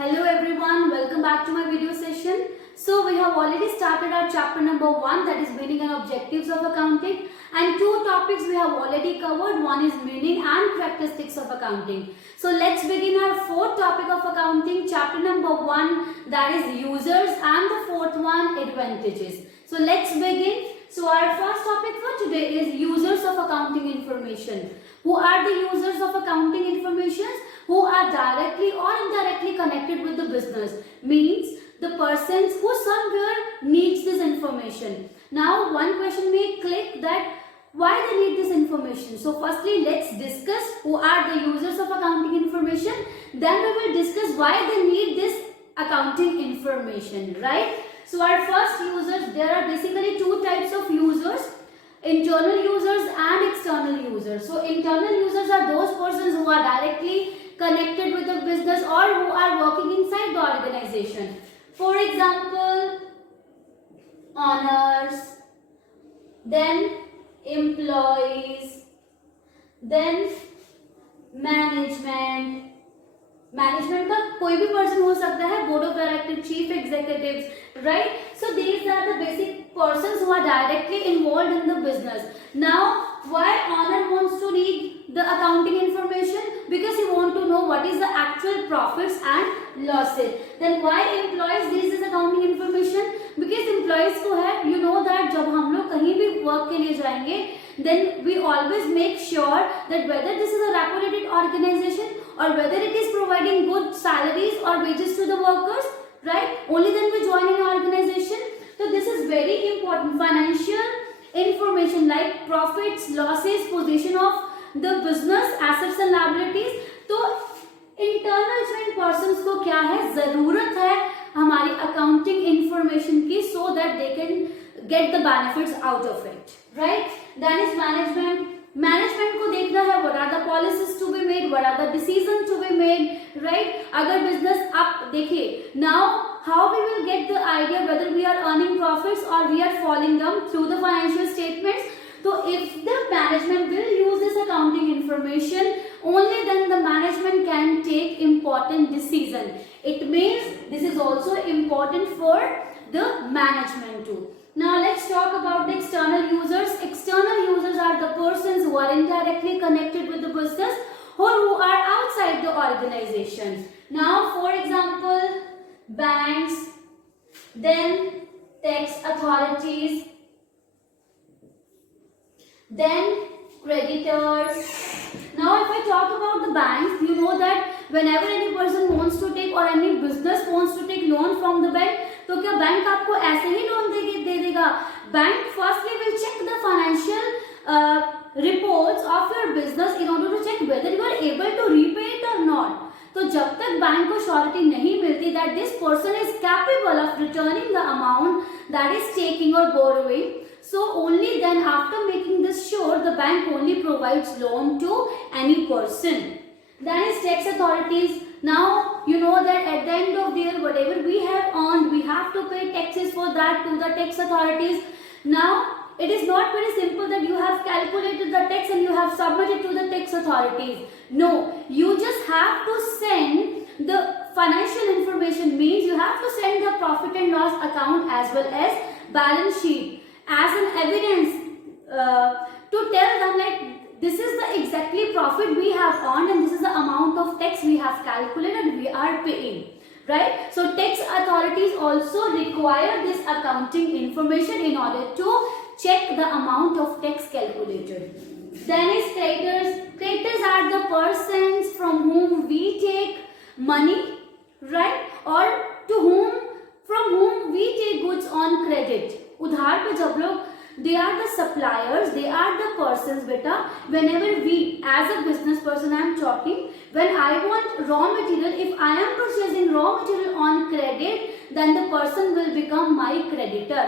Hello everyone, welcome back to my video session. So we have already started our chapter number 1, that is meaning and objectives of accounting, and two topics we have already covered. One is meaning and characteristics of accounting. So let's begin our fourth topic of accounting, chapter number 1, that is users, and the fourth one, advantages. So let's begin. So our first topic for today is users of accounting information. Who are the users of accounting information? Who are directly or indirectly connected with the business, means the persons who somewhere needs this information. Now one question may click that why they need this information. So firstly let's discuss who are the users of accounting information, then we will discuss why they need this accounting information, right? So our first users, there are basically two types of users, internal users and external users. So internal users are those persons who are directly connected with the business or who are working inside the organization. For example, owners, then employees, then management. Management का कोई भी person हो सकता है, board of director, chief executives, right? So these are the basic persons who are directly involved in the business. Now why owner wants to need the accounting information? Because he want to know what is the actual profits and losses. Then why employees needs this accounting information? Because employees को है, you know that जब हम लोग कहीं भी work के लिए जाएंगे, then we always make sure that whether this is a reputed organization or whether it is providing good salaries or wages to the workers, right? Only then we join in an organization. So this is very important. Financial information like profits, losses, position of the business, assets and liabilities. तो internal persons को क्या है, जरूरत है हमारी accounting information की, so that they can get the benefits out of it, right? Then is management. Management को देखना है what are the policies to be made, what are the decisions to be made, right? अगर business आप देखिए, now how we will get the idea whether we are earning profits or we are falling down through the financial statements. So if the management will use this accounting information, only then the management can take important decision. It means this is also important for the management too. Now let's talk about the external users. External users are the persons who are indirectly connected with the business or who are outside the organization. Now for example, banks, then tax authorities, then creditors. Now if I talk about the banks, you know that whenever any person wants to take or any business wants to take loan from the bank, तो क्या bank आपको ऐसे ही loan दे देगा? Bank firstly will check the financial reports of your business in order to check whether you are able to repay it or not. तो जब तक bank को श्योरिटी नहीं मिलती that this person is capable of returning the amount that is taking or borrowing, so only then after making this sure the bank only provides loan to any person. Then is tax authorities. Now you know that at the end of the year whatever we have earned we have to pay taxes for that to the tax authorities. Now it is not very simple that you have calculated the tax and you have submitted to the tax authorities. No, you just have to send the financial information, means you have to send the profit and loss account as well as balance sheet as an evidence to tell them like this is the exactly profit we have earned and this is the amount of tax we have calculated we are paying, right? So tax authorities also require this accounting information in order to check the amount of tax calculated. Then is creditors. Creditors are the persons from whom we take money, right? Or to whom from whom we take goods on credit. उधार पे जब लोग, they are the suppliers, they are the persons beta, whenever we as a business person I am talking, when I want raw material, if I am purchasing raw material on credit, then the person will become my creditor.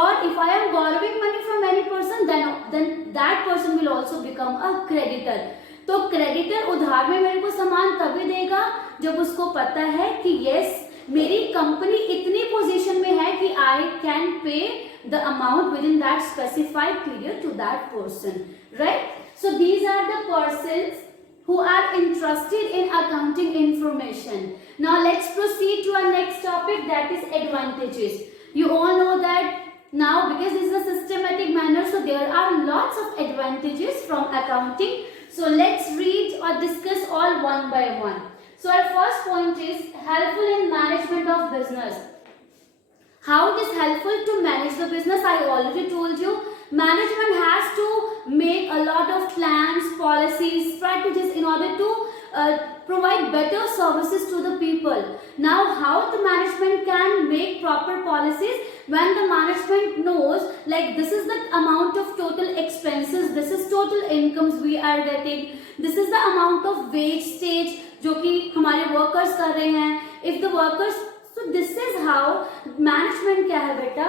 Or if I am borrowing money from any person, then that person will also become a creditor. तो creditor उधार में मेरे को सामान तभी देगा जब उसको पता है कि yes मेरी कंपनी इतनी पोजीशन में है कि I can pay the amount within that specified period to that person, right? So these are the persons who are interested in accounting information. information. Now let's proceed to our next topic, that is advantages. You all know that now, because this is a systematic manner, so there are lots of advantages from accounting. So let's read or discuss all one by one. So our first point is helpful in management of business. How it is helpful to manage the business? I already told you. Management has to make a lot of plans, policies, strategies in order to provide better services to the people. Now, how the management can make proper policies? When the management knows, like, this is the amount of total expenses, this is total incomes we are getting, this is the amount of wage stage जो कि हमारे workers कर रहे हैं. If the workers, so this is how management क्या है बेटा,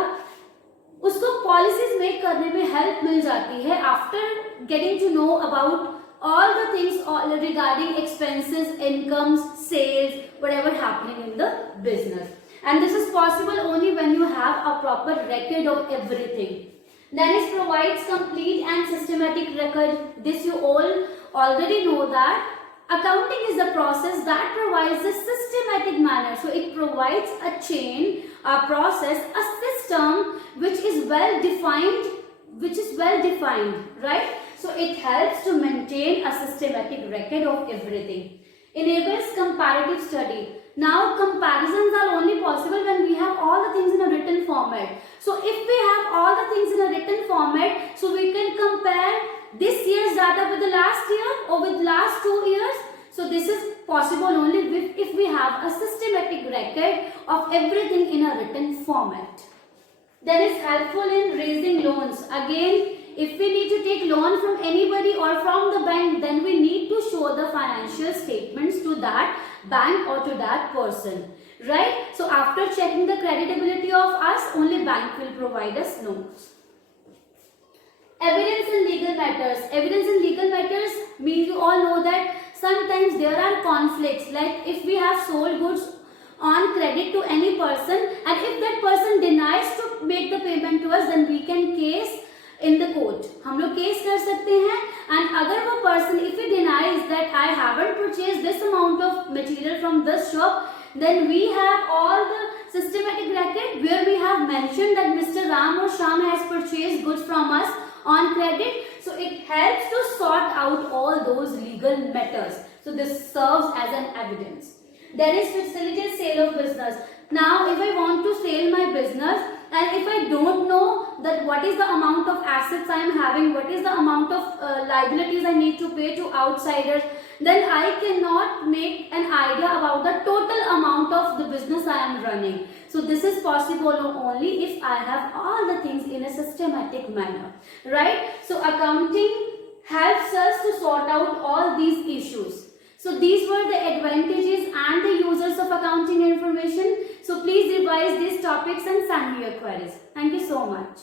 उसको policies make करने में help मिल जाती है after getting to know about all the things regarding expenses, incomes, sales, whatever happening in the business. And this is possible only when you have a proper record of everything. Then it provides complete and systematic record. This you all already know that accounting is a process that provides a systematic manner. So it provides a chain, a process, a system which is well defined, right? So it helps to maintain a systematic record of everything. Enables comparative study. Now comparisons are only possible when we have all the things in a written format. So if we have all the things in a written format, so we can compare this year's data with the last year or with last 2 years. So this is possible only if we have a systematic record of everything in a written format. Then it's helpful in raising loans. Again, if we need to take loan from anybody or from the bank, then we need to show the financial statements to that bank or to that person, right? So after checking the creditability of us, only bank will provide us loans. Evidence in legal matters. Evidence in legal matters means you all know that sometimes there are conflicts, like if we have sold goods on credit to any person and if that person denies to make the payment to us, then we can case in the court. हम लोग case कर सकते हैं. And अगर वो person, if he denies that I haven't purchased this amount of material from this shop, then we have all the systematic record where we have mentioned that Mr. Ram or Shyam has purchased goods from us on credit. So it helps to sort out all those legal matters. So this serves as an evidence. There is facilitated sale of business. Now if I want to sell my business and if I don't know that what is the amount of assets I am having, what is the amount of liabilities I need to pay to outsiders, then I cannot make an idea about the total amount of the business I am running. So this is possible only if I have all the things in a systematic manner, right? So accounting helps us to sort out all these issues. So these were the advantages and the users of accounting information. So please revise these topics and send me your queries. Thank you so much.